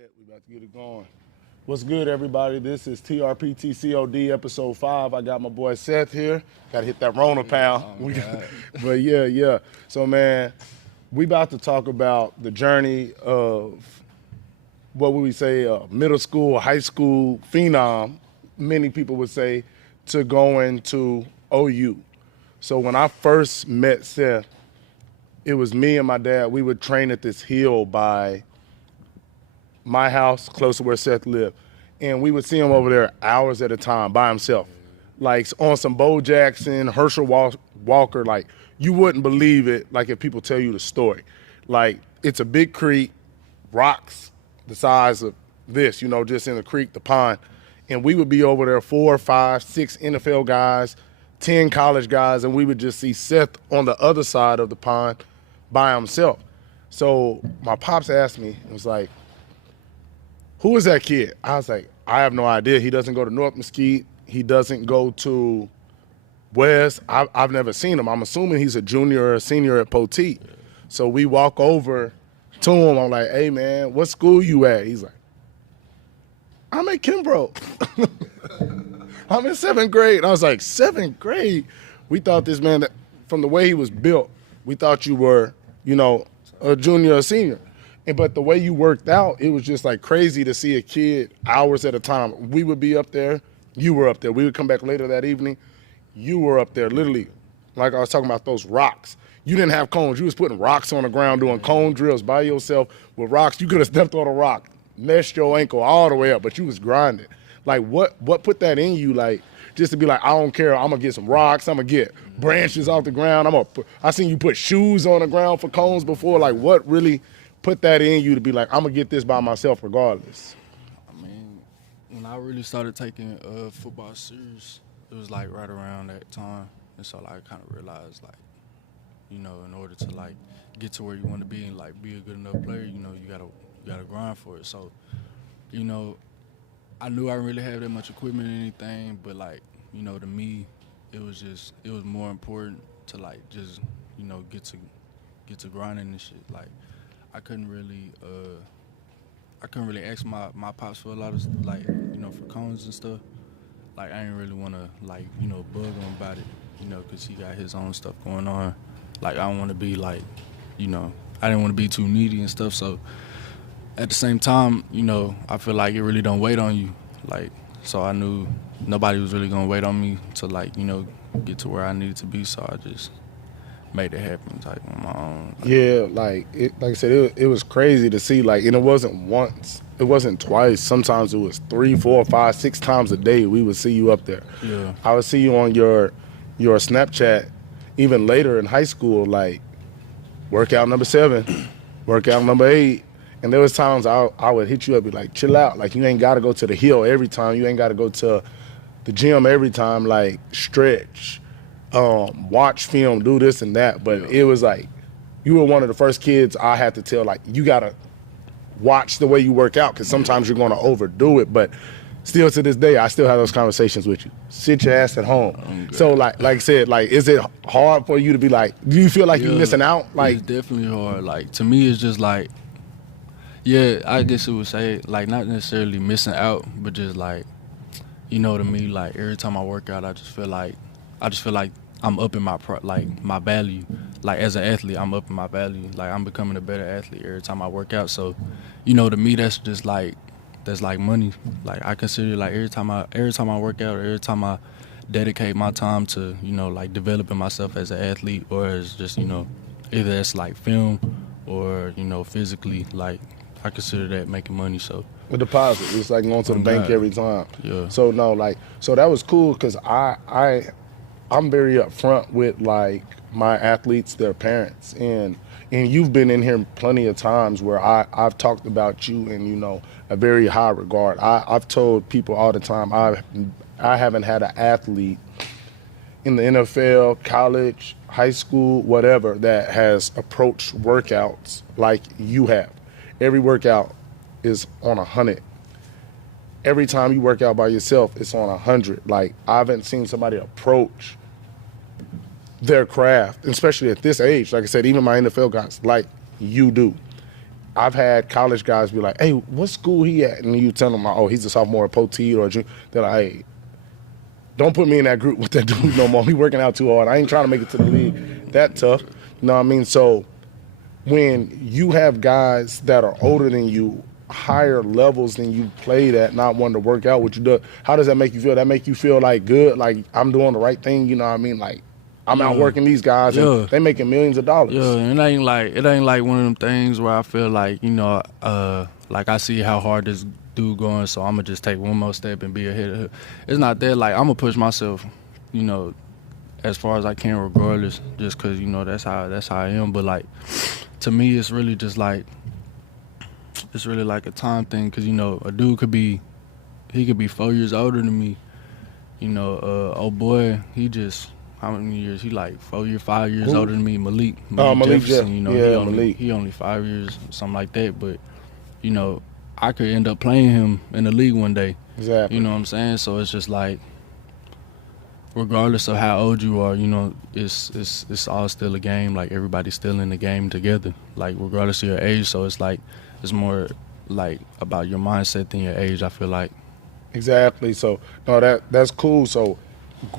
Bet we about to get it going. What's good, everybody? This is TRPT COD episode 5. I got my boy Seth here. Got to hit that Rona pound. But yeah. So, man, we about to talk about the journey of what would we say, middle school, high school phenom, many people would say, to going to OU. So when I first met Seth, it was me and my dad. We would train at this hill by my house, close to where Seth lived. And we would see him over there hours at a time by himself. Like on some Bo Jackson, Herschel Walker, like you wouldn't believe it, like if people tell you the story. Like it's a big creek, rocks the size of this, just in the creek, the pond. And we would be over there 4, 5, 6 NFL guys, 10 college guys, and we would just see Seth on the other side of the pond by himself. So my pops asked me, it was like, who is that kid? I was like, I have no idea. He doesn't go to North Mesquite. He doesn't go to West. I've never seen him. I'm assuming he's a junior or a senior at Poteet. So we walk over to him. I'm like, hey, man, what school you at? He's like, I'm at Kimbrough. I'm in 7th grade. I was like, 7th grade? We thought this man, that from the way he was built, we thought you were, a junior or senior. But the way you worked out, it was just like crazy to see a kid hours at a time. We would be up there. You were up there. We would come back later that evening. You were up there, literally, like I was talking about those rocks. You didn't have cones. You was putting rocks on the ground, doing cone drills by yourself with rocks. You could have stepped on a rock, messed your ankle all the way up, but you was grinding. Like, what put that in you, like, just to be like, I don't care. I'm going to get some rocks. I'm going to get branches off the ground. I seen you put shoes on the ground for cones before. Like, what really put that in you to be like, I'm going to get this by myself regardless? I mean, when I really started taking football serious, it was like right around that time. And so like, I kind of realized like, in order to like get to where you want to be and like be a good enough player, you gotta grind for it. So, I knew I didn't really have that much equipment or anything, but like, to me, it was more important to like just, get to grinding and shit. Like, I couldn't really ask my pops for a lot of like, for cones and stuff. Like, I didn't really want to like, bug him about it, because he got his own stuff going on. Like, I don't want to be like, I didn't want to be too needy and stuff. So at the same time, I feel like it really don't wait on you. Like, so I knew nobody was really gonna wait on me to like, get to where I needed to be. So I just made it happen, like, on my own. Like, like I said, it was crazy to see, like, and it wasn't once, it wasn't twice. Sometimes it was 3, 4, 5, 6 times a day we would see you up there. Yeah. I would see you on your Snapchat, even later in high school, like, workout number 7, workout number 8. And there was times I would hit you up and be like, chill out. Like, you ain't got to go to the hill every time. You ain't got to go to the gym every time. Like, stretch. Watch film, do this and that. But It was like, you were one of the first kids I had to tell, like, you got to watch the way you work out because sometimes you're going to overdo it. But still to this day, I still have those conversations with you. Sit your ass at home. So, like I said, like, is it hard for you to be like, do you feel like you're missing out? Like, it's definitely hard. Like, to me, it's just like, yeah, I guess it would say, like, not necessarily missing out, but just like, to me, like, every time I work out, I just feel like I'm up in my value. Like, as an athlete, I'm up in my value. Like, I'm becoming a better athlete every time I work out. So, to me, that's just like, that's like money. Like, I consider, like, every time I work out, or every time I dedicate my time to, like, developing myself as an athlete, or as just, either it's like film or, physically, like, I consider that making money. So a deposit, it's like going to the bank every time. Yeah. So so that was cool because I'm very upfront with like my athletes, their parents, and you've been in here plenty of times where I've talked about you in a very high regard. I've told people all the time I haven't had an athlete in the NFL, college, high school, whatever, that has approached workouts like you have. Every workout is on 100. Every time you work out by yourself, it's on 100. Like, I haven't seen somebody approach their craft, especially at this age. Like I said, even my NFL guys, like you do. I've had college guys be like, hey, what school he at? And you tell them, oh, he's a sophomore at Poteet or junior. They're like, hey, don't put me in that group with that dude no more. He working out too hard. I ain't trying to make it to the league that tough. You know what I mean? So when you have guys that are older than you, higher levels than you played at, not wanting to work out what you do, how does that make you feel? That make you feel like good, like I'm doing the right thing, you know what I mean? Like I'm outworking these guys and they making millions of dollars. Yeah, and it ain't like one of them things where I feel like, you know, like I see how hard this dude going, so I'm gonna just take one more step and be ahead of her. It's not that. Like I'm gonna push myself, you know, as far as I can regardless, just cause, you know, that's how I am. But like to me, it's really just like, it's really like a time thing, cause you know, a dude could be 4 years older than me. You know, oh boy, he just, how many years? He like 5 years older than me. Malik Jefferson. You know, he only 5 years, something like that. But you know, I could end up playing him in the league one day. Exactly. You know what I'm saying? So it's just like, regardless of how old you are, you know, it's all still a game. Like everybody's still in the game together. Like regardless of your age. So it's like, it's more like about your mindset than your age, I feel like. Exactly. So no, that's cool. So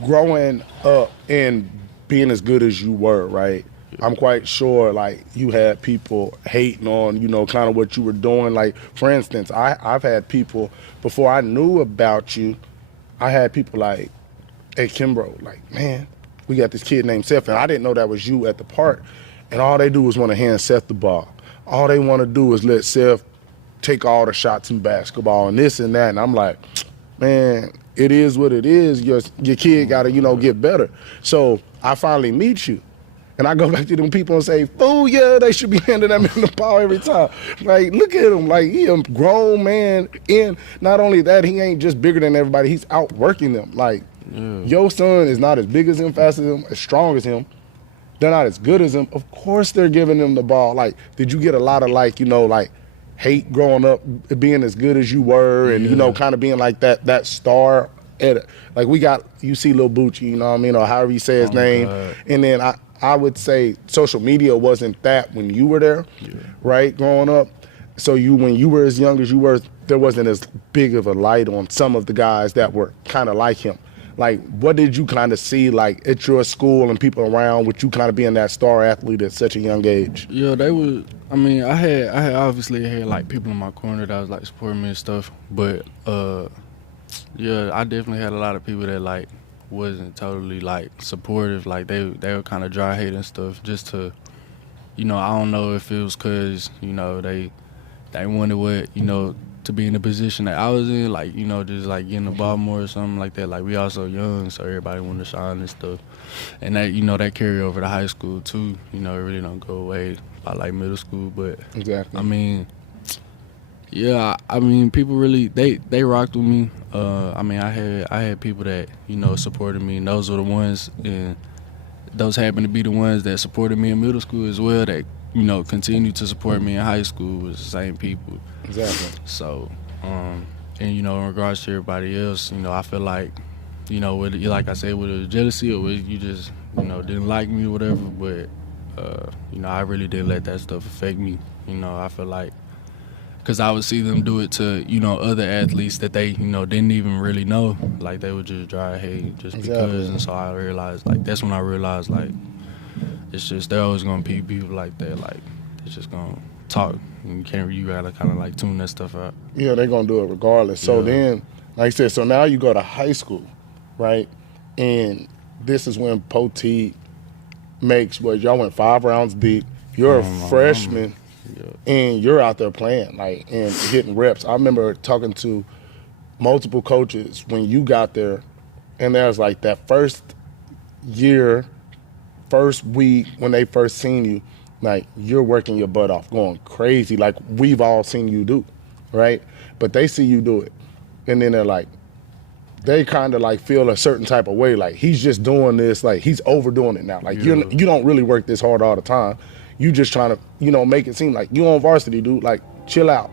growing up and being as good as you were, right? I'm quite sure like you had people hating on, you know, kind of what you were doing. Like for instance, I've had people before I knew about you, I had people like, hey Kimbro, like, man, we got this kid named Seth, and I didn't know that was you at the park. And all they do is want to hand Seth the ball. All they want to do is let Seth take all the shots in basketball and this and that. And I'm like, man, it is what it is. Your kid got to, you know, get better. So I finally meet you. And I go back to them people and say, fool, yeah, they should be handing that man the ball every time. Like, look at him. Like, he a grown man. And not only that, he ain't just bigger than everybody. He's outworking them. Like, your son is not as big as him, fast as him, as strong as him. They're not as good as him. Of course they're giving him the ball. Like, did you get a lot of, like, you know, like, hate growing up, being as good as you were and, you know, kind of being like that star? Like, we got, you see Lil Bucci, you know what I mean, or however you say his name. God. And then I would say social media wasn't that when you were there, right, growing up. So when you were as young as you were, there wasn't as big of a light on some of the guys that were kind of like him. Like, what did you kind of see, like, at your school and people around with you kind of being that star athlete at such a young age? Yeah, they was, I mean, I had obviously had, like, people in my corner that was, like, supporting me and stuff. But, yeah, I definitely had a lot of people that, like, wasn't totally, like, supportive. Like, they were kind of dry hating stuff just to, you know, I don't know if it was because, you know, they wanted what, you know, to be in the position that I was in, like, you know, just like getting the ball more or something like that. Like, we all so young, so everybody wanted to shine and stuff. And that, you know, that carry over to high school too. You know, it really don't go away by like middle school. But exactly. I mean, yeah, I mean, people really they rocked with me. I mean, I had people that, you know, supported me, and those were the ones, and those happened to be the ones that supported me in middle school as well. That, you know, continued to support me in high school was the same people. Exactly. So, and, you know, in regards to everybody else, you know, I feel like, you know, with, like I said, with the jealousy or with you just, you know, didn't like me or whatever, but, you know, I really didn't let that stuff affect me. You know, I feel like, because I would see them do it to, you know, other athletes that they, you know, didn't even really know. Like, they would just dry hate just because. And so I realized, like, that's when I realized, like, it's just, they're always going to be people like that. Like, it's just going to talk. And you got to kind of, like, tune that stuff out. Yeah, they're going to do it regardless. So then, like I said, so now you go to high school, right? And this is when Poteet makes, y'all went 5 rounds deep. You're a freshman. And you're out there playing, like, and getting reps. I remember talking to multiple coaches when you got there, and there was like that first year, first week when they first seen you, like, you're working your butt off, going crazy, like we've all seen you do, right? But they see you do it, and then they're like, they kind of like feel a certain type of way, like he's just doing this, like he's overdoing it now. Like you don't really work this hard all the time. You just trying to, you know, make it seem like you on varsity, dude, like chill out.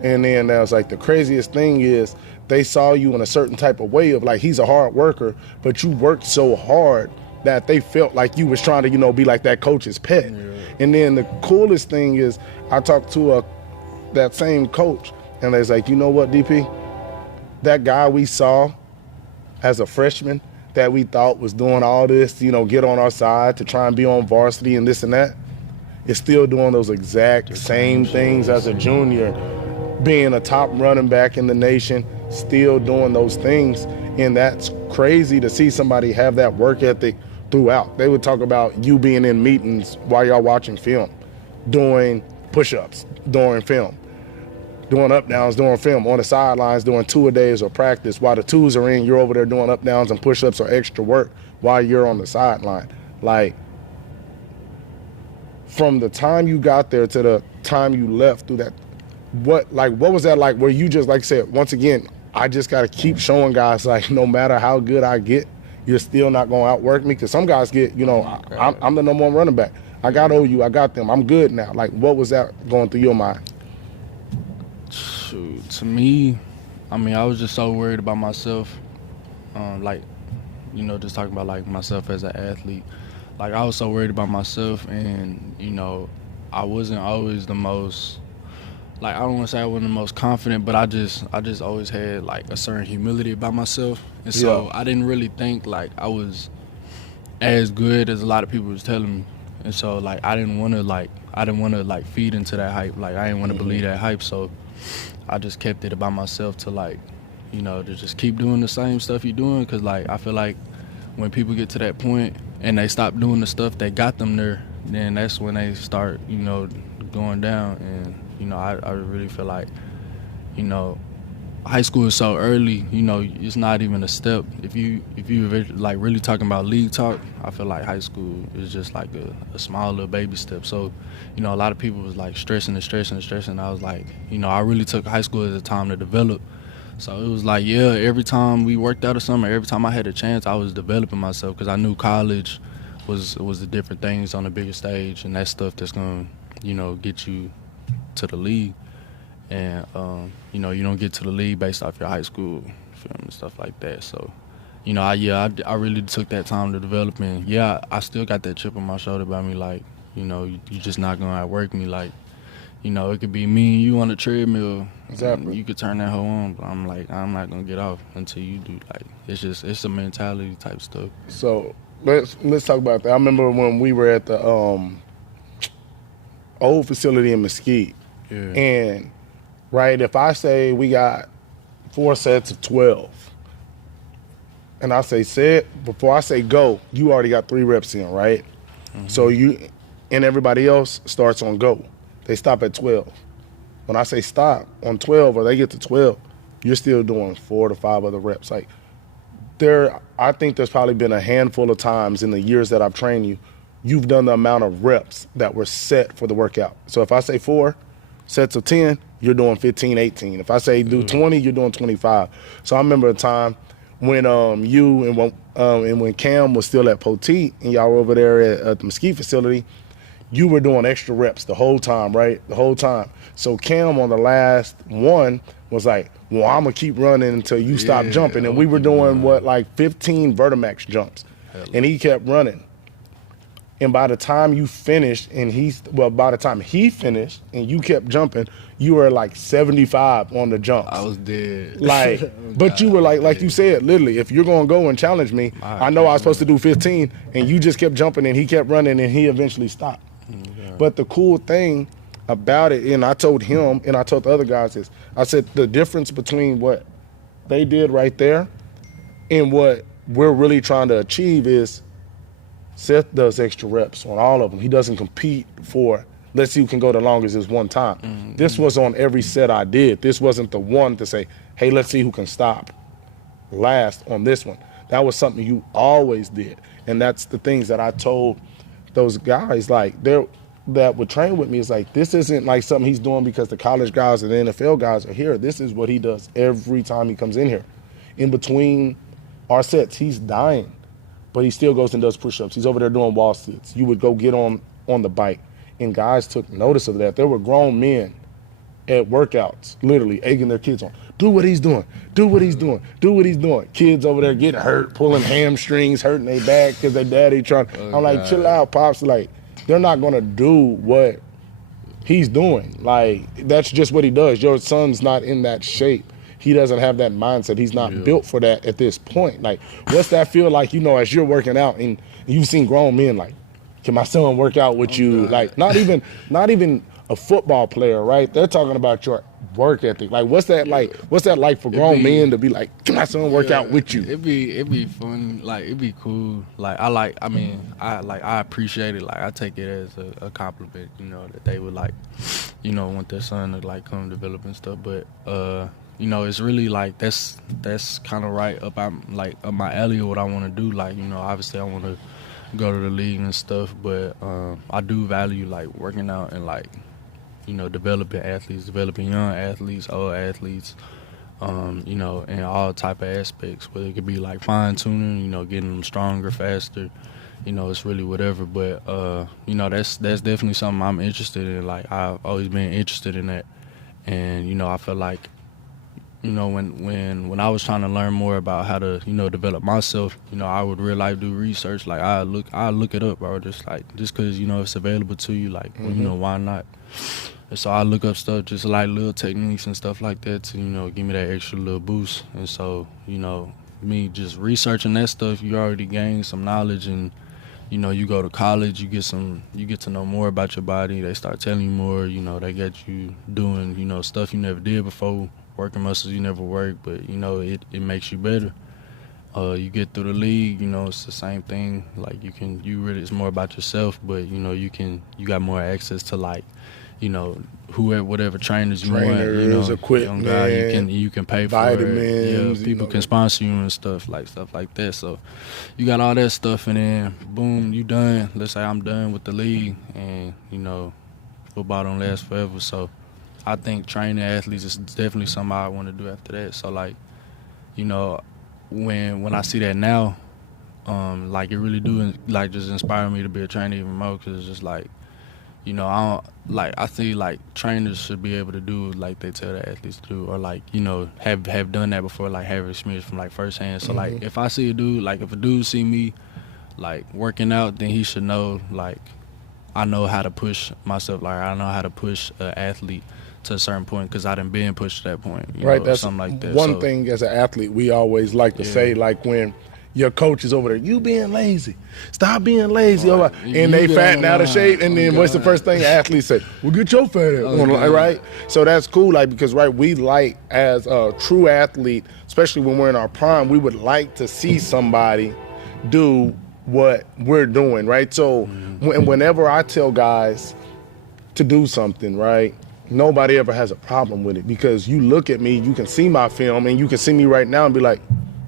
And then that was like the craziest thing is they saw you in a certain type of way of like he's a hard worker, but you worked so hard that they felt like you was trying to, you know, be like that coach's pet. Yeah. And then the coolest thing is I talked to a that same coach, and they's like, you know what, DP? That guy we saw as a freshman that we thought was doing all this, you know, get on our side to try and be on varsity and this and that, is still doing those exact same things as a junior, being a top running back in the nation, still doing those things. And that's crazy to see somebody have that work ethic throughout. They would talk about you being in meetings while y'all watching film, doing push-ups during film, doing up-downs during film, on the sidelines doing two-a-days or practice. While the twos are in, you're over there doing up-downs and push-ups or extra work while you're on the sideline. Like, from the time you got there to the time you left through that, what was that like, where you just, like I said, once again, I just got to keep showing guys, like, no matter how good I get, you're still not going to outwork me? Because some guys get, you know, I'm the number one running back. I got OU, I got them, I'm good now. Like, what was that going through your mind? Shoot, to me, I mean, I was just so worried about myself. Like, you know, just talking about, like, myself as an athlete. Like, I was so worried about myself, and, you know, I wasn't always the most, like, I don't want to say I wasn't the most confident, but I just always had, like, a certain humility about myself. And so I didn't really think, like, I was as good as a lot of people was telling me. And so, like, I didn't want to feed into that hype. Like, I didn't want to believe that hype. So I just kept it about myself to, like, you know, to just keep doing the same stuff you're doing. Because, like, I feel like when people get to that point and they stop doing the stuff that got them there, then that's when they start, you know, going down. And, you know, I really feel like, you know, high school is so early, you know, it's not even a step. If you like really talking about league talk, I feel like high school is just like a small little baby step. So, you know, a lot of people was like stressing. I was like, you know, I really took high school as a time to develop. So it was like, yeah, every time we worked out or something, every time I had a chance, I was developing myself, because I knew college was the different things on the bigger stage, and that stuff that's going to, you know, get you to the league. And, you know, you don't get to the league based off your high school film and stuff like that. So, you know, I really took that time to develop. And, yeah, I still got that chip on my shoulder about me, like, you know, you just not going to outwork me. Like, you know, it could be me and you on the treadmill. Exactly. You could turn that hoe on, but I'm like, I'm not going to get off until you do. Like, it's a mentality type stuff. So let's talk about that. I remember when we were at the old facility in Mesquite. Yeah. And, right, if I say we got 4 sets of 12, and I say set, before I say go, you already got 3 reps in, right? Mm-hmm. So you and everybody else starts on go. They stop at 12. When I say stop on 12 or they get to 12, you're still doing 4 to 5 other reps. Like, I think there's probably been a handful of times in the years that I've trained you, you've done the amount of reps that were set for the workout. So if I say 4 sets of 10, you're doing 15, 18. If I say do 20, you're doing 25. So I remember a time when you and when Cam was still at Poteet and y'all were over there at the Mesquite facility, you were doing extra reps the whole time, right? The whole time. So Cam on the last one was like, well, I'm going to keep running until you stop jumping. And we were doing, like 15 Vertimax jumps. And he kept running. And by the time you finished, by the time he finished and you kept jumping, you were like 75 on the jumps. I was dead. Like, but you were like you said, literally, if you're going to go and challenge me, I know I was supposed to do 15, and you just kept jumping and he kept running and he eventually stopped. But the cool thing about it, and I told him and I told the other guys is, I said the difference between what they did right there and what we're really trying to achieve is Seth does extra reps on all of them. He doesn't compete for, let's see who can go the longest this one time. Mm-hmm. This was on every set I did. This wasn't the one to say, hey, let's see who can stop last on this one. That was something you always did. And that's the things that I told those guys, like, that would train with me. Is like, this isn't like something he's doing because the college guys and the NFL guys are here. This is what he does every time he comes in here. In between our sets, he's dying, but he still goes and does push-ups. He's over there doing wall sits. You would go get on the bike, and guys took notice of that. There were grown men at workouts, literally egging their kids on. Do what he's doing. Do what he's doing. Do what he's doing. Kids over there getting hurt, pulling hamstrings, hurting their back because their daddy trying. I'm like, chill out, Pops. Like, they're not going to do what he's doing. Like, that's just what he does. Your son's not in that shape. He doesn't have that mindset. He's not built for that at this point. Like, what's that feel like, as you're working out and you've seen grown men like, can my son work out with you? God. Like, not even a football player, right? They're talking about your work ethic. Like, what's that like? What's that like for grown men to be like, can my son work out with you? It'd be fun. Like, it'd be cool. Like, I appreciate it. Like, I take it as a compliment, that they would like, want their son to like come develop and stuff. But it's really like that's kind of right up my alley of what I want to do. Like, obviously I want to go to the league and stuff, but I do value like working out and like developing athletes, developing young athletes, old athletes, in all type of aspects. Whether it could be like fine tuning, getting them stronger, faster. It's really whatever. But that's definitely something I'm interested in. Like, I've always been interested in that, and I feel like when I was trying to learn more about how to develop myself, I would real life do research. Like, I look it up, bro. Just because it's available to you, like why not? And so I look up stuff, just like little techniques and stuff like that to give me that extra little boost. And so me just researching that stuff, you already gain some knowledge, and you go to college, you get to know more about your body. They start telling you more. They get you doing stuff you never did before, working muscles you never worked, but it makes you better. You get through the league, it's the same thing. Like, it's more about yourself, but you got more access to like whatever trainers you want, equipment, you can pay for vitamins, it. People can sponsor you and stuff like that. So you got all that stuff, and then boom, you done. Let's say I'm done with the league, and football don't last forever. So I think training athletes is definitely something I want to do after that. So like, when I see that now, like, it really do like just inspire me to be a trainer even more, because it's just like, I feel like trainers should be able to do like they tell the athletes to do, or like have done that before, like have experience from like firsthand. So like, if I see a dude, like if a dude see me like working out, then he should know like I know how to push myself. Like, I know how to push an athlete to a certain point, because I done been pushed to that point. Right, that's something like that. One thing as an athlete we always like to say, like when your coach is over there, you being lazy, stop being lazy, right. And they fatten out of shape, and then what's the first thing athletes say? Well, get your fat ass, right? So that's cool, like, because we like, as a true athlete, especially when we're in our prime, we would like to see somebody do what we're doing, right? So whenever I tell guys to do something, right, nobody ever has a problem with it, because you look at me, you can see my film, and you can see me right now and be like,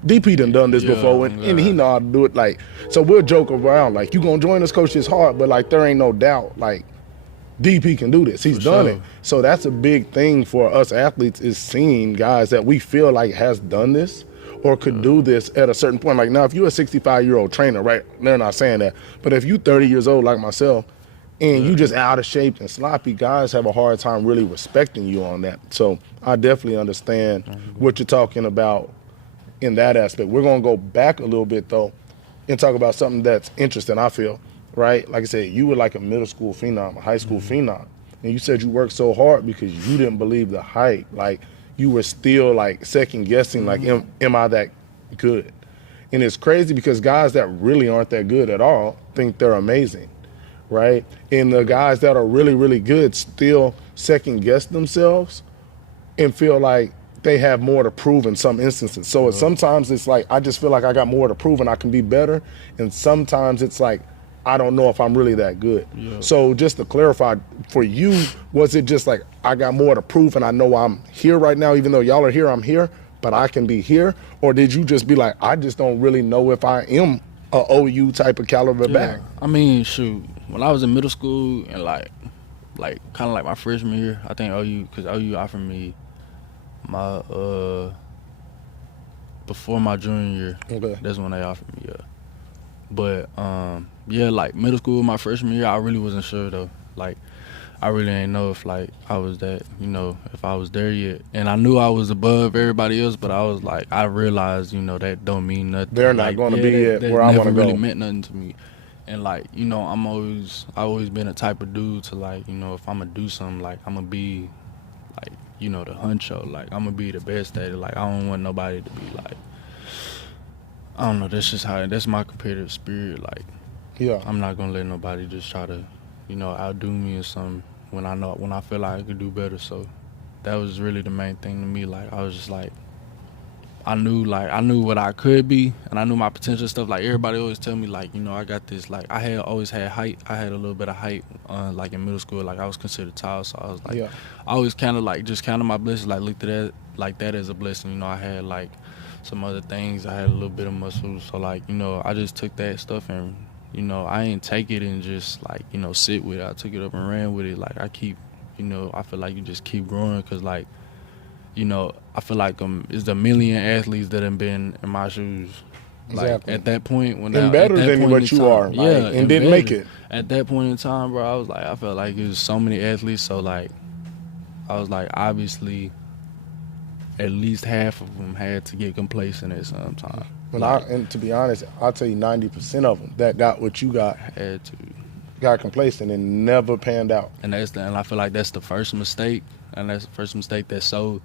DP done this before, and he know how to do it. Like, so we'll joke around, like, you gonna join us, coach, it's hard, but like, there ain't no doubt, like, DP can do this. He's done it. So that's a big thing for us athletes, is seeing guys that we feel like has done this or could do this at a certain point. Like, now, if you're a 65-year-old trainer, right, they're not saying that, but if you 30 years old like myself, and you just out of shape and sloppy, guys have a hard time really respecting you on that. So I definitely understand what you're talking about in that aspect. We're going to go back a little bit, though, and talk about something that's interesting, I feel, right? Like I said, you were like a middle school phenom, a high school phenom, and you said you worked so hard because you didn't believe the hype. Like, you were still, like, second-guessing, like, am I that good? And it's crazy, because guys that really aren't that good at all think they're amazing, right? And the guys that are really, really good still second-guess themselves and feel like they have more to prove in some instances. So sometimes it's like, I just feel like I got more to prove and I can be better. And sometimes it's like, I don't know if I'm really that good. So just to clarify, for you, was it just like, I got more to prove and I know I'm here right now, even though y'all are here, I'm here, but I can be here? Or did you just be like, I just don't really know if I am a OU type of caliber back? I mean, shoot, when I was in middle school and like kind of like my freshman year, I think OU, because OU offered me my before my junior year, that's when they offered me, But like middle school, my freshman year, I really wasn't sure though. Like, I really didn't know if like I was that, if I was there yet. And I knew I was above everybody else, but I was like, I realized, that don't mean nothing. They're not going to be at where I want to go. Never really meant nothing to me. And like, you know, I always been a type of dude to like, you know, if I'm gonna do something, like I'm gonna be like, you know, the huncho. Like I'm gonna be the best at it. Like I don't want nobody to be like, I don't know. That's my competitive spirit. Like, Yeah. I'm not gonna let nobody just try to, you know, outdo me or something when I feel like I could do better. So that was really the main thing to me. Like I was just like, I knew what I could be, and I knew my potential stuff. Like everybody always tell me, like, you know, I got this. Like I always had height. I had a little bit of height. Like in middle school, like I was considered tall, so I was like, Yeah. I always kind of like just counted my blessings. Like looked at that like that as a blessing. You know, I had like some other things. I had a little bit of muscles, so like, you know, I just took that stuff and, you know, I didn't take it and just like, you know, sit with it. I took it up and ran with it. Like I keep, you know, I feel like you just keep growing because like, you know, I feel like it's a million athletes that have been in my shoes. Like Exactly. at that point, And better than what you are, like, yeah, and didn't make it. At that point in time, bro, I was like, I felt like it was so many athletes. So like, I was like, obviously, at least half of them had to get complacent at some time. And to be honest, I'll tell you 90% of them that got what you got had to got complacent and never panned out. And I feel like that's the first mistake. And that's the first mistake that's so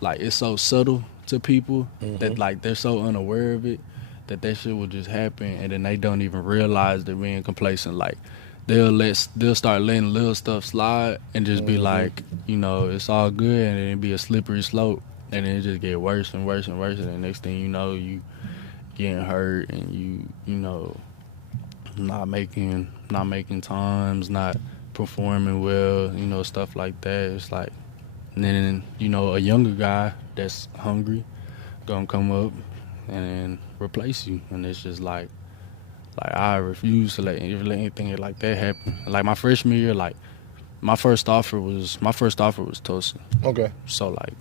like it's so subtle to people that like they're so unaware of it that shit will just happen and then they don't even realize they're being complacent. Like they'll start letting little stuff slide and just be like, you know, it's all good, and then it'd be a slippery slope, and then it just get worse and worse and worse, and the next thing you know, you getting hurt and you know, not making times, not performing well, you know, stuff like that. It's like, and then, you know, a younger guy that's hungry gonna come up and replace you, and it's just like I refuse to let anything like that happen. Like my freshman year, like my first offer was Tulsa. Okay. So like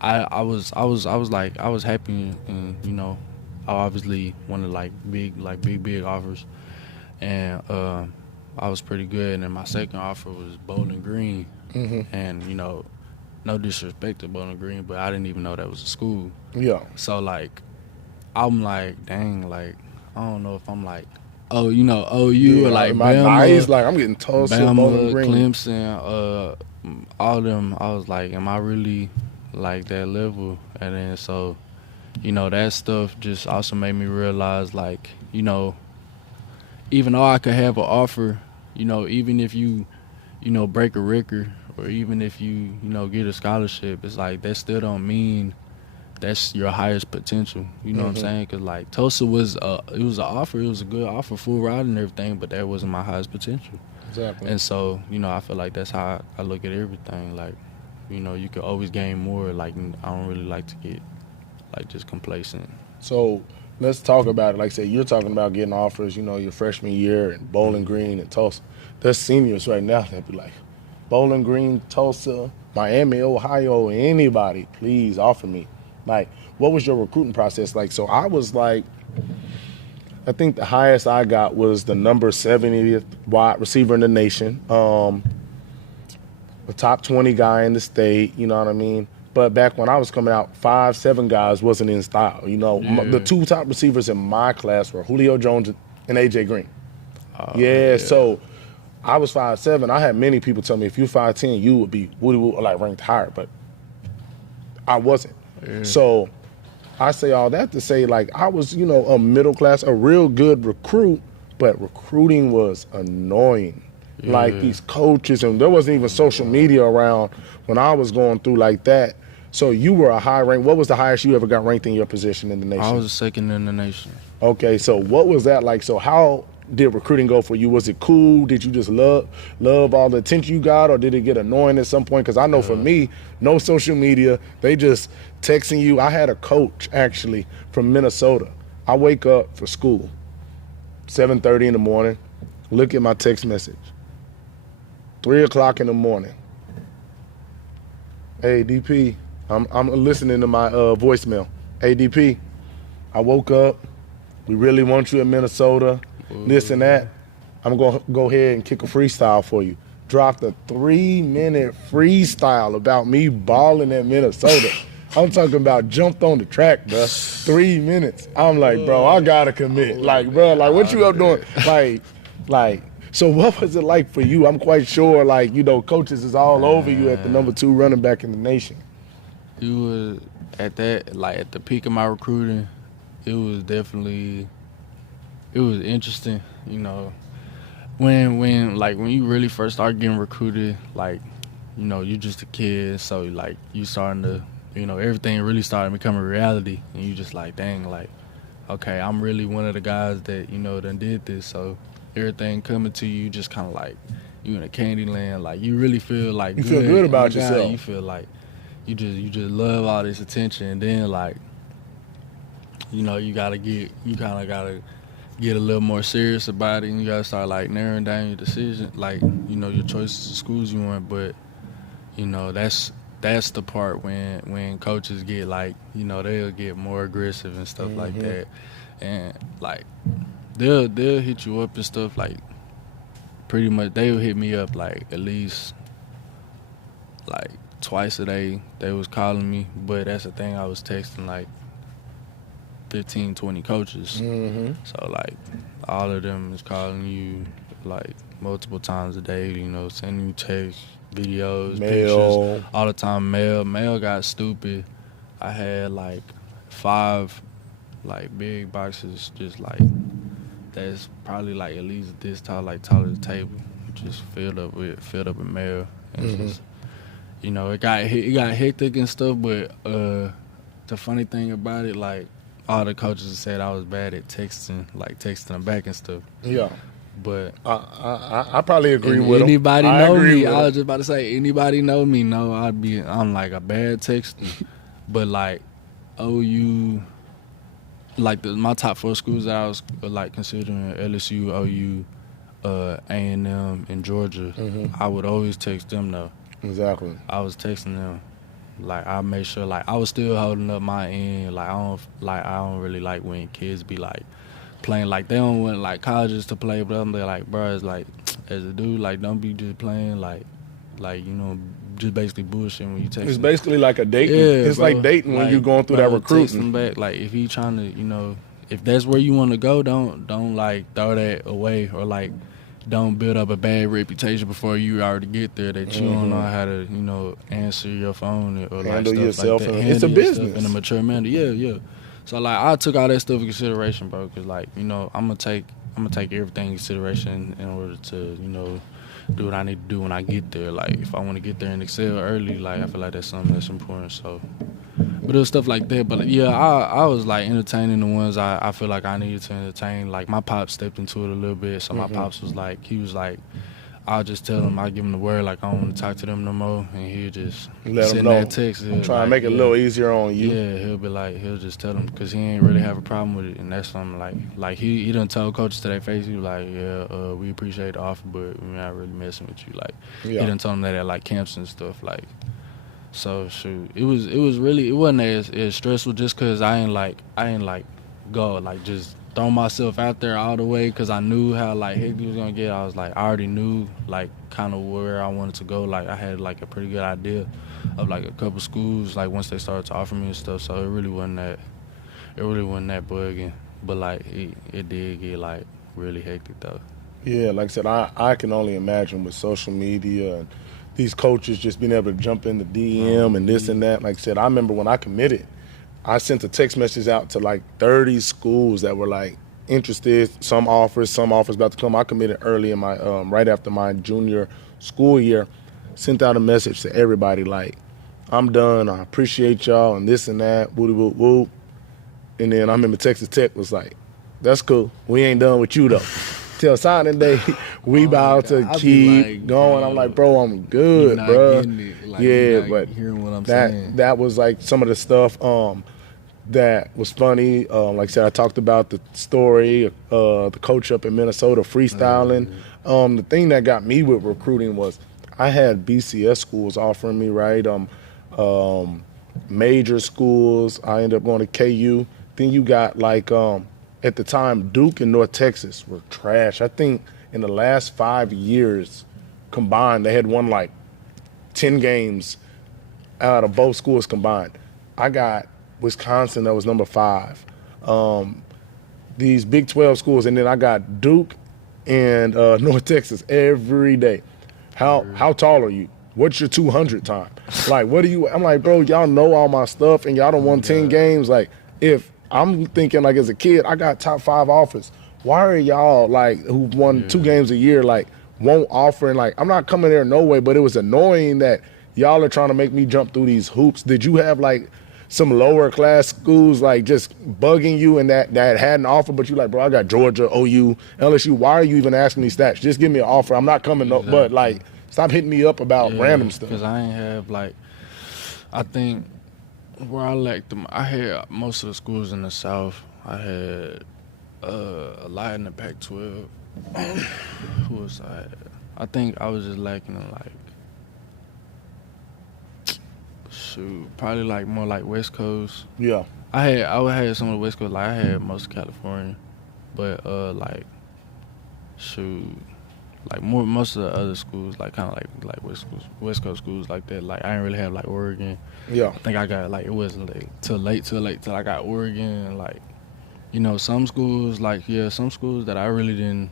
I was happy, and you know, I obviously wanted like big offers, and I was pretty good. And then my second offer was Bowling Green, and you know, no disrespect to Bowling Green, but I didn't even know that was a school. Yeah. So like, I'm like, dang, like I don't know if I'm like, oh, you know, OU or like my Bama, eyes, like I'm getting Tulsa, Bowling Bama, Green, Clemson, all them. I was like, am I really like that level? And then so, you know, that stuff just also made me realize, like, you know, even though I could have an offer, you know, even if you know, break a record, or even if you know, get a scholarship, it's like that still don't mean that's your highest potential. You know what I'm saying? Because like Tulsa was it was an offer, it was a good offer, full ride and everything, but that wasn't my highest potential. Exactly. And so, you know, I feel like that's how I look at everything. Like, you know, you could always gain more. Like, I don't really like to get like just complacent. So let's talk about it. Like I said, you're talking about getting offers, you know, your freshman year and Bowling Green and Tulsa. There's seniors right now that be like, Bowling Green, Tulsa, Miami, Ohio, anybody, please offer me. Like, what was your recruiting process like? So I was like, I think the highest I got was the number 70th wide receiver in the nation, the top 20 guy in the state, you know what I mean? But back when I was coming out, 5'7" guys wasn't in style. You know, the two top receivers in my class were Julio Jones and A.J. Green. So I was 5'7". I had many people tell me, if you're 5'10", you would be like ranked higher, but I wasn't. So I say all that to say, like, I was, you know, a middle class, a real good recruit, but recruiting was annoying. Like these coaches, and there wasn't even social media around when I was going through like that. So you were a high rank. What was the highest you ever got ranked in your position in the nation? I was second in the nation. Okay, so what was that like? So how did recruiting go for you? Was it cool? Did you just love all the attention you got, or did it get annoying at some point? Because I know for me, no social media. They just texting you. I had a coach actually from Minnesota. I wake up for school, 7:30 in the morning, look at my text message, 3 o'clock in the morning. Hey, DP, I'm listening to my voicemail. Hey, DP, I woke up. We really want you in Minnesota. This and that. I'm going to go ahead and kick a freestyle for you. Dropped a 3-minute freestyle about me balling at Minnesota. I'm talking about jumped on the track, bro. 3 minutes. I'm like, bro, I gotta commit. Like, bro, like what you up doing? Like. So what was it like for you? I'm quite sure, like, you know, coaches is all over you at the number 2 running back in the nation. It was at that, like at the peak of my recruiting, it was interesting, you know. When you really first start getting recruited, like, you know, you just a kid, so like you starting to, you know, everything really started becoming reality, and you just like, dang, like, okay, I'm really one of the guys that, you know, done did this, so everything coming to you just kind of like you in a candy land, like you really feel like you feel good about yourself. You feel like you just love all this attention, and then like, you know, you kind of gotta get a little more serious about it, and you gotta start like narrowing down your decision, like, you know, your choices of schools you want. But you know, that's the part when coaches get like, you know, they'll get more aggressive and stuff like that, and like they'll hit you up and stuff, like pretty much they'll hit me up like at least like twice a day. They was calling me, but that's the thing, I was texting like 15, 20 coaches. So like all of them is calling you like multiple times a day, you know, sending you texts, videos, pictures, all the time. Mail got stupid. I had like 5 like big boxes, just like that's probably like at least this tall, like tall as the table, just filled up with mail. And just, you know, it got hectic and stuff, but the funny thing about it, like, all the coaches said I was bad at texting them back and stuff. Yeah. But I probably agree with anybody know me. I was just about to say, anybody know me, know I'm like a bad texter. But like OU, like my top 4 schools that I was like considering, LSU, OU, A&M, and Georgia, I would always text them though. Exactly. I was texting them. Like, I made sure, like, I was still holding up my end. Like, I don't really like when kids be like playing, like, they don't want like colleges to play, but they're like, bro, it's like, as a dude, like, don't be just playing like you know, just basically bullshitting when you text. It's basically like a dating. Yeah, it's bro, like dating when you're going through that recruiting. Text him back, like, if he trying to, you know, if that's where you want to go, don't like throw that away, or like don't build up a bad reputation before you already get there that you don't know how to, you know, answer your phone or like handle stuff yourself. like that. It's a business in a mature manner. Yeah. So like I took all that stuff in consideration, bro, because like, you know, I'm gonna take everything in consideration in order to, you know, do what I need to do when I get there. Like if I want to get there and excel early, like I feel like that's something that's important. So, but it was stuff like that. But yeah, I was like entertaining the ones I feel like I needed to entertain. Like my pops stepped into it a little bit. So my pops was like, I'll just tell him, I'll give him the word, like I don't want to talk to them no more, and he'll just let him know. That text. Try to make it a little easier on you. Yeah, he'll just tell them, because he ain't really have a problem with it, and that's something like he done told coaches to their face, he was like, yeah, we appreciate the offer, but we're not really messing with you. Like he done told them that at like camps and stuff, like. So shoot, it wasn't as stressful, just because I ain't like go like just throw myself out there all the way, because I knew how like hectic it was gonna get. I was like, I already knew like kind of where I wanted to go. Like I had like a pretty good idea of like a couple schools, like once they started to offer me and stuff. So it really wasn't that bugging. But like it did get like really hectic though. Yeah, like I said, I can only imagine with social media and these coaches just being able to jump in the DM and this and that. Like I said, I remember when I committed, I sent a text message out to like 30 schools that were like interested, some offers about to come. I committed early in my right after my junior school year, sent out a message to everybody like, I'm done, I appreciate y'all and this and that, woo woo woo. And then I remember Texas Tech was like, that's cool, we ain't done with you though. Till signing day, we about to keep like, going. Bro, I'm like, bro, I'm good, bro. Like, yeah, but hearing what I'm saying. That was like some of the stuff that was funny. Like I said, I talked about the story, the coach up in Minnesota freestyling. The thing that got me with recruiting was I had BCS schools offering me, right? Major schools. I ended up going to KU. Then you got like at the time, Duke and North Texas were trash. I think in the last 5 years combined, they had won like 10 games out of both schools combined. I got Wisconsin that was number 5. These Big 12 schools, and then I got Duke and North Texas every day. How tall are you? What's your 200 time? Like, what do you? I'm like, bro, y'all know all my stuff, and y'all done won 10 games. Like, if I'm thinking like as a kid, I got top 5 offers. Why are y'all like who've won 2 games a year like won't offer? And like, I'm not coming there no way, but it was annoying that y'all are trying to make me jump through these hoops. Did you have like some lower class schools like just bugging you and that had an offer, but you like, bro, I got Georgia, OU, LSU. Why are you even asking me stats? Just give me an offer. I'm not coming, exactly. But like, stop hitting me up about random stuff. Because I ain't have like, I think where I lacked them, I had most of the schools in the South. I had a lot in the Pac-12. Who was I think I was just lacking in like, probably like more like West Coast. Yeah. I had some of the West Coast, like I had most of California, but like most of the other schools, like kind of like West Coast schools like that. Like I didn't really have like Oregon. Yeah. I think I got like, it wasn't like till late till I got Oregon. And like, you know, some schools some schools that I really didn't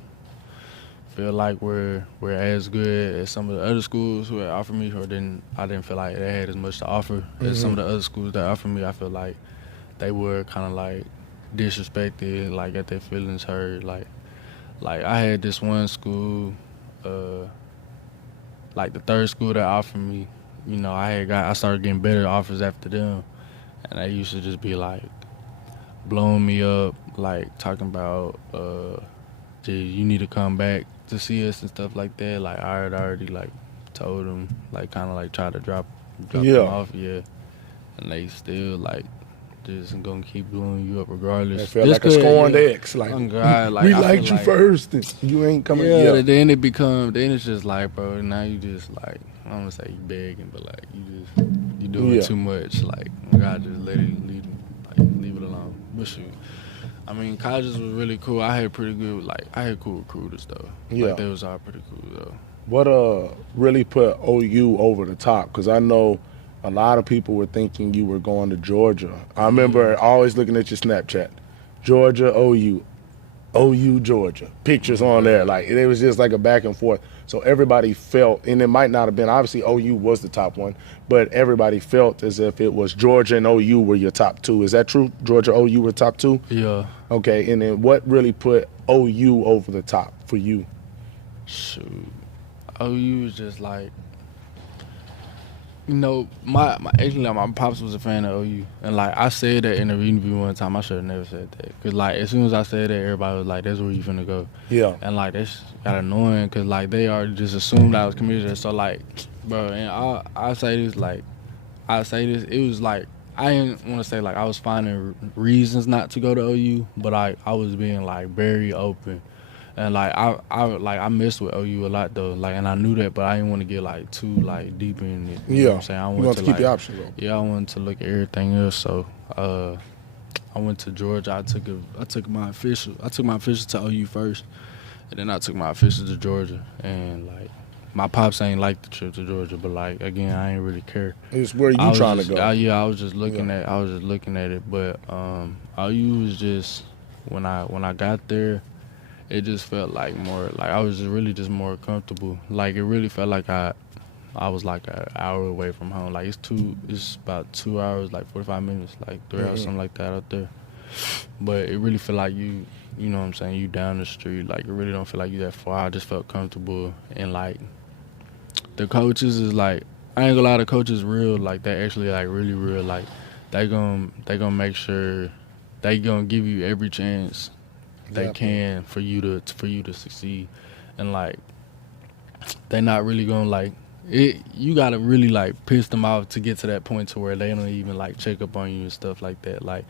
feel like were as good as some of the other schools who had offered me, or I didn't feel like they had as much to offer as some of the other schools that offered me. I feel like they were kind of like disrespected, like got their feelings hurt. Like I had this one school, like the third school that offered me, you know, I started getting better offers after them, and they used to just be like blowing me up, like talking about, you need to come back to see us and stuff like that. Like I had already like told them, like kind of like try to drop them off, and they still like just gonna keep blowing you up regardless. They feel like a scorned ex. Like, God, like we liked you first, and you ain't coming. Yeah, then it's just like, bro, now you just like, I don't want to say you begging, but like you doing too much. Like, God, just leave it alone. But shoot, I mean, colleges was really cool. I had pretty good, I had cool recruiters though. Yeah. Like, they was all pretty cool though. What really put OU over the top? Because I know a lot of people were thinking you were going to Georgia. I remember always looking at your Snapchat, Georgia, OU, Georgia. Pictures on there. Like, it was just like a back and forth. So everybody felt, and it might not have been, obviously OU was the top one, but everybody felt as if it was Georgia and OU were your top 2. Is that true? Georgia, OU were top 2? Yeah. Okay, and then what really put OU over the top for you? Shoot. OU was just like, you know, my pops was a fan of OU, and like I said that in an interview one time. I should have never said that, cause like as soon as I said that, everybody was like, "That's where you finna go." Yeah. And like that's got annoying, cause like they already just assumed I was committed. So like, bro, and I say this, it was like I didn't want to say like I was finding reasons not to go to OU, but I was being like very open. And like I messed with OU a lot though, like, and I knew that, but I didn't want to get like too like deep in it. You know what I'm saying? I wanted to keep your options open. Yeah, I wanted to look at everything else. So I went to Georgia. I took my official to OU first, and then I took my official to Georgia. And like my pops ain't like the trip to Georgia, but like again, I ain't really care. It's where you trying to go. I was just looking at it, but OU was just when I got there. It just felt like more, like I was really just more comfortable. Like it really felt like I was like an hour away from home. Like it's about 2 hours, like 45 minutes, like 3 hours, something like that out there. But it really felt like you know what I'm saying, you down the street. Like it really don't feel like you that far. I just felt comfortable. And like the coaches is like, I ain't gonna lie, the coaches real, like they actually like really real. Like they gonna make sure they gonna give you every chance they can for you to succeed. And like they not really gonna like it. You gotta really like piss them off to get to that point to where they don't even like check up on you and stuff like that. Like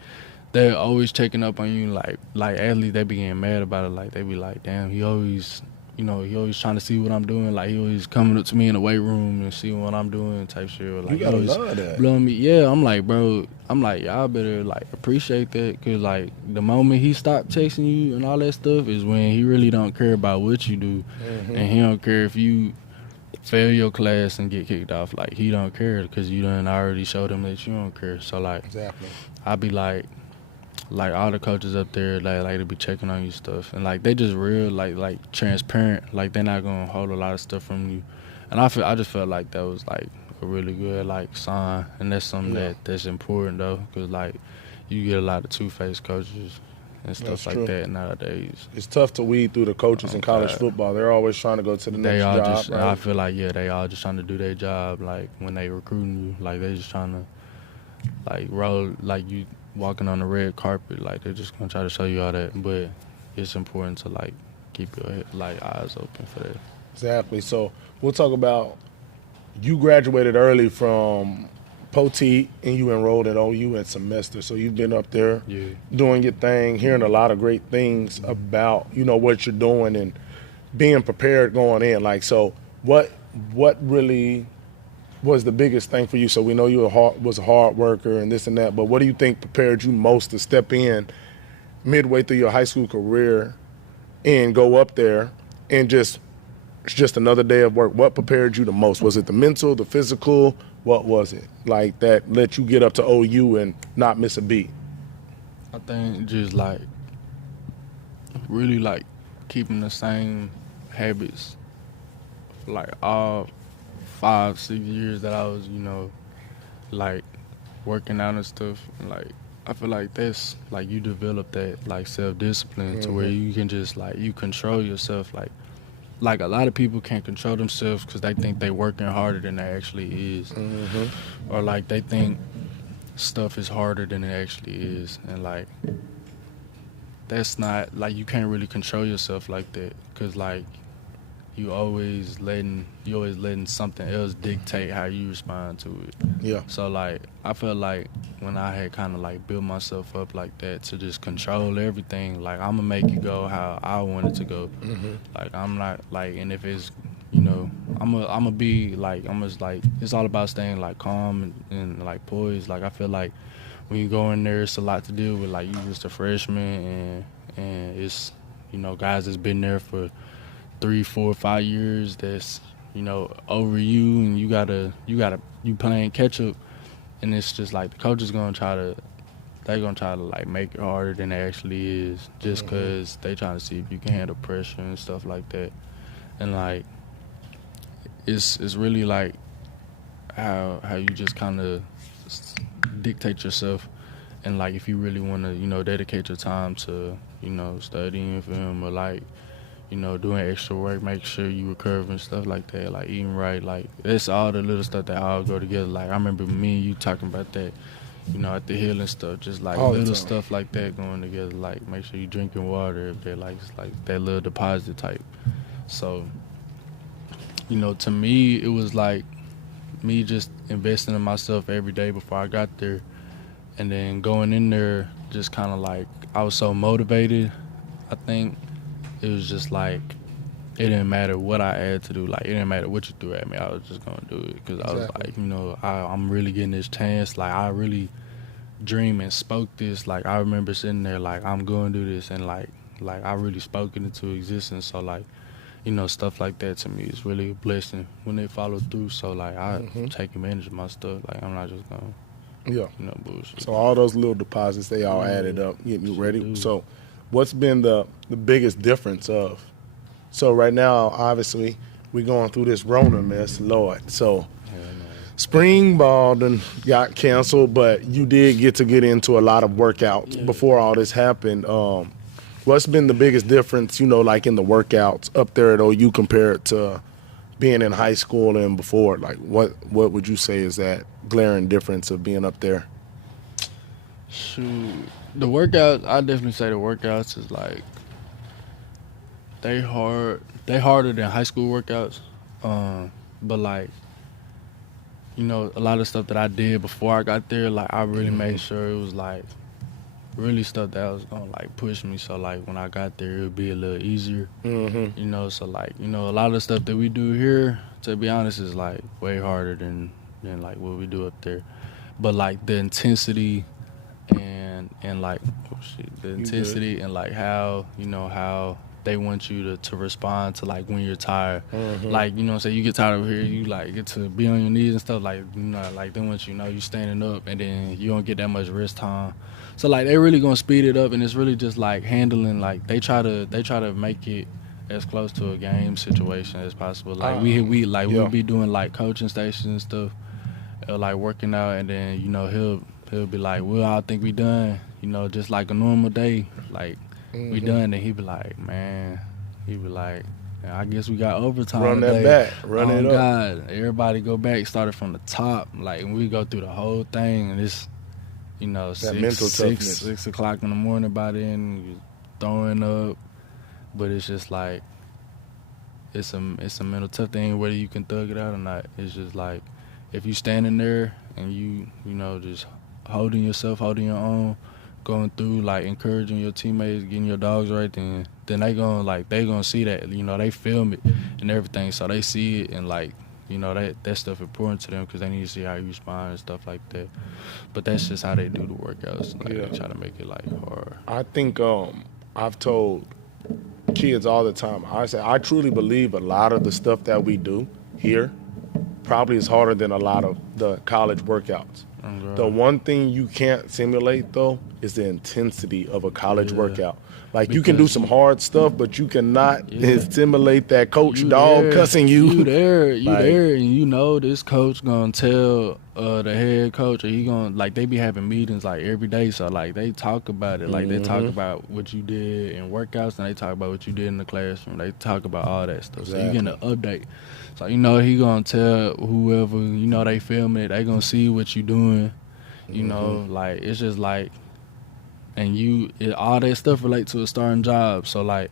they're always checking up on you. Like athletes, they be getting mad about it. Like they be like, damn, he always trying to see what I'm doing. Like he always coming up to me in the weight room and see what I'm doing type shit. Or, like, you gotta love that. Blowing me. Yeah, I'm like, bro. I'm like, y'all better like appreciate that, cause like the moment he stopped chasing you and all that stuff is when he really don't care about what you do, and he don't care if you fail your class and get kicked off. Like, he don't care because you done already showed him that you don't care. So, like, Exactly. I be like all the coaches up there, like to be checking on you stuff. And, like, they just real, like transparent. Like, they're not going to hold a lot of stuff from you. And I just felt like that was, like, a really good, like, sign. And that's something that's important, though, because, like, you get a lot of two-faced coaches and stuff That's like true. that nowadays. It's tough to weed through the coaches in college football. They're always trying to go to the next job. Right? I feel like, they all just trying to do their job. Like, when they recruiting you, like, they just trying to, like, roll, like, you walking on the red carpet. Like, they're just going to try to show you all that. But it's important to, like, keep your head, like, eyes open for that. Exactly. So we'll talk about, you graduated early from Poteet and you enrolled at OU at semester. So you've been up there doing your thing, hearing a lot of great things about, what you're doing and being prepared going in. Like, so what really was the biggest thing for you? So we know you was a hard worker and this and that, but what do you think prepared you most to step in midway through your high school career and go up there and it's just another day of work? What prepared you the most? Was it the mental, the physical? What was it like that let you get up to OU and not miss a beat? I think just, like, really, like, keeping the same habits for, like, all 5-6 years that I was, like, working out and stuff. And, like, I feel like that's, like, you develop that, like, self-discipline to where you can just, like, you control yourself. Like a lot of people can't control themselves because they think they working harder than they actually is. Or, like, they think stuff is harder than it actually is. And, like, that's not, like, you can't really control yourself like that because, like, you always letting something else dictate how you respond to it. Yeah. So, like, I felt like when I had kind of, like, built myself up like that to just control everything, like, I'm gonna make it go how I want it to go. Like, I'm not, like, and if it's, I'm gonna be, like, I'm just, like, it's all about staying, like, calm and like, poised. Like, I feel like when you go in there, it's a lot to deal with. Like, you just a freshman and it's, guys that's been there for 3, 4, 5 years that's, over you, and you playing catch up, and it's just like the coach is they're gonna try to like make it harder than it actually is, just because they trying to see if you can handle pressure and stuff like that. And, like, it's really like how you just kind of dictate yourself, and, like, if you really want to dedicate your time to studying for him, or, like, doing extra work, make sure you recover and stuff like that, like eating right. Like, it's all the little stuff that all go together. Like, I remember me and you talking about that, at the hill and stuff, just, like, all little stuff like that going together. Like, make sure you drinking water if they're, like, it's like that little deposit type. So, to me, it was like me just investing in myself every day before I got there. And then going in there, just kind of like, I was so motivated, I think. It was just like, it didn't matter what I had to do. Like, it didn't matter what you threw at me. I was just going to do it because I was like, I'm really getting this chance. Like, I really dreamed and spoke this. Like, I remember sitting there like, I'm going to do this. And, like I really spoke it into existence. So, like, stuff like that to me is really a blessing when they follow through. So, like, I take advantage of my stuff. Like, I'm not just going to, bullshit. So all those little deposits, they all added up, getting you ready. So what's been the biggest difference of, so right now, obviously, we're going through this Rona mess, Lord. So spring ball done got canceled, but you did get into a lot of workouts before all this happened. What's been the biggest difference, like in the workouts up there at OU compared to being in high school and before? Like, what would you say is that glaring difference of being up there? Shoot. The workouts, I definitely say the workouts is, like, they harder than high school workouts. But, like, a lot of stuff that I did before I got there, like, I really made sure it was, like, really stuff that was gonna, like, push me. So, like, when I got there, it would be a little easier. So, like, a lot of the stuff that we do here, to be honest, is, like, way harder than like what we do up there. But, like, the intensity and like, the intensity and, like, how they want you to respond to like when you're tired. Mm-hmm. Like, you know what I'm saying, you get tired over here, you like get to be on your knees and stuff, like, you know, like they want you standing up, and then you don't get that much rest time. So like they really gonna speed it up, and it's really just like handling, like they try to make it as close to a game situation as possible. Like we'll be doing like coaching stations and stuff, like working out, and then, you know, he'll be like, well, I think we done, you know, just like a normal day, like we done. And he be like, man, I guess we got overtime Run today. that back. Run it up. God, everybody go back, started from the top. Like, and we go through the whole thing, and it's, you know, mental toughness. 6 o'clock in the morning by then, you're throwing up. But it's just like, it's a mental tough thing, whether you can thug it out or not. It's just like, if you standing there and you know, just holding yourself, holding your own, going through, like, encouraging your teammates, getting your dogs right, then they gonna see that, you know, they film it and everything, so they see it, and, like, you know, that stuff important to them because they need to see how you respond and stuff like that. But that's just how they do the workouts. Like, they try to make it, like, hard. I think I've told kids all the time, I truly believe a lot of the stuff that we do here probably is harder than a lot of the college workouts. The one thing you can't simulate, though, is the intensity of a college workout. Like, you can do some hard stuff, but you cannot simulate that coach cussing you. You there, and you know this coach gonna tell the head coach, or he gonna, like, they be having meetings like every day, so like they talk about it, like they talk about what you did in workouts, and they talk about what you did in the classroom. They talk about all that stuff. So you getting an update. So, you know, he gonna tell whoever, you know, they film it, they gonna see what you doing. You know, like, it's just like, and all that stuff relate to a starting job. So, like,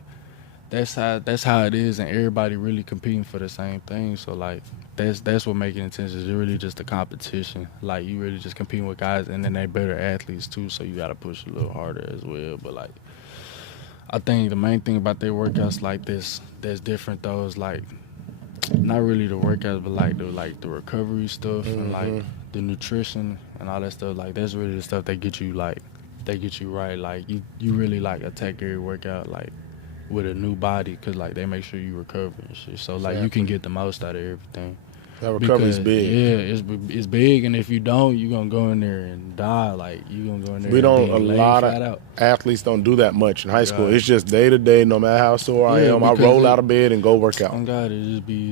that's how it is, and everybody really competing for the same thing. So, like, that's what making it intense. Is really just a competition. Like, you really just competing with guys, and then they better athletes too, so you gotta push a little harder as well. But, like, I think the main thing about their workouts like this that's different though is, like, not really the workouts, but the recovery stuff and like the nutrition and all that stuff. Like, that's really the stuff that get you right. Like, you really, like, attack every workout, like, with a new body, because, like, they make sure you recover and shit. So, like, you can get the most out of everything. That recovery's big. Yeah, it's big, and if you don't, you're going to go in there and die. Like, you're going to go in there a lot of athletes don't do that much in high school. It's just day to day, no matter how sore I am, I roll out of bed and go work out. Oh, God, it just be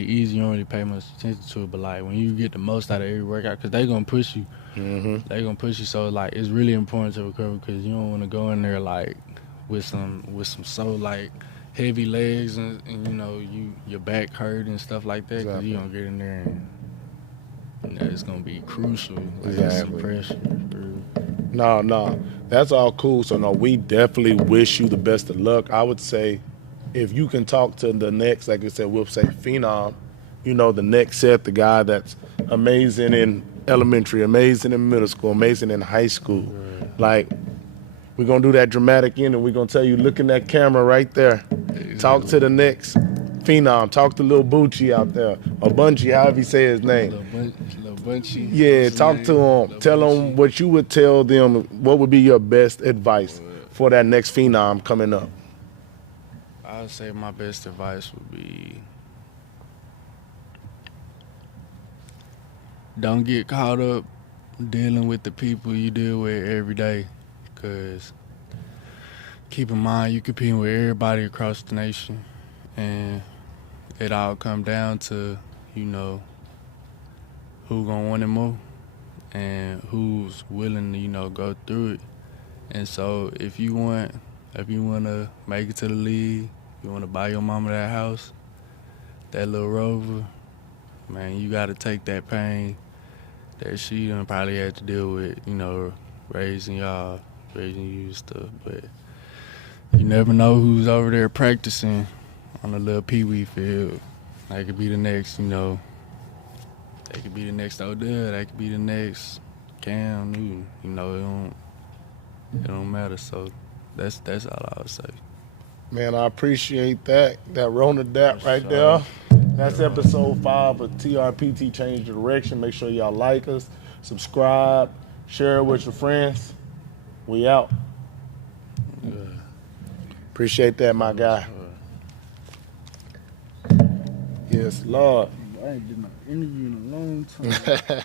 easy. You don't really pay much attention to it, but, like, when you get the most out of every workout, because they going to push you. They going to push you, so, like, it's really important to recover, because you don't want to go in there, like, with some so, like, heavy legs and you know, your back hurt and stuff like that, because you gonna get in there and, you know, it's gonna be crucial. Like, some pressure. No, that's all cool. So, no, we definitely wish you the best of luck. I would say, if you can talk to the next, like I said, we'll say Phenom, you know, the next Seth, the guy that's amazing in elementary, amazing in middle school, amazing in high school. Like, we're going to do that dramatic end, and we're going to tell you, look in that camera right there. Talk to the next Phenom. Talk to Lil Bucci out there. Or Bunchy, however you say his name. Lil Bunchy. Yeah, talk to him. Tell him what you would tell them. What would be your best advice for that next Phenom coming up? I would say my best advice would be, don't get caught up dealing with the people you deal with every day. Because keep in mind, you competing with everybody across the nation, and it all come down to, you know, who gonna want it more and who's willing to, you know, go through it. And so if you want to make it to the league, you want to buy your mama that house, that little Rover, man, you got to take that pain that she done probably had to deal with, you know, raising you and stuff. But you never know who's over there practicing on a little pee-wee field. They could be the next, you know, they could be the next Odell, they could be the next Cam Newton. You know, it don't matter. So that's all I would say. Man, I appreciate that Rona Dap right there. That's episode 5 of TRPT Change the Direction. Make sure y'all like us, subscribe, share it with your friends. We out. Appreciate that, my guy. Yes, Lord. I ain't did no interview in a long time.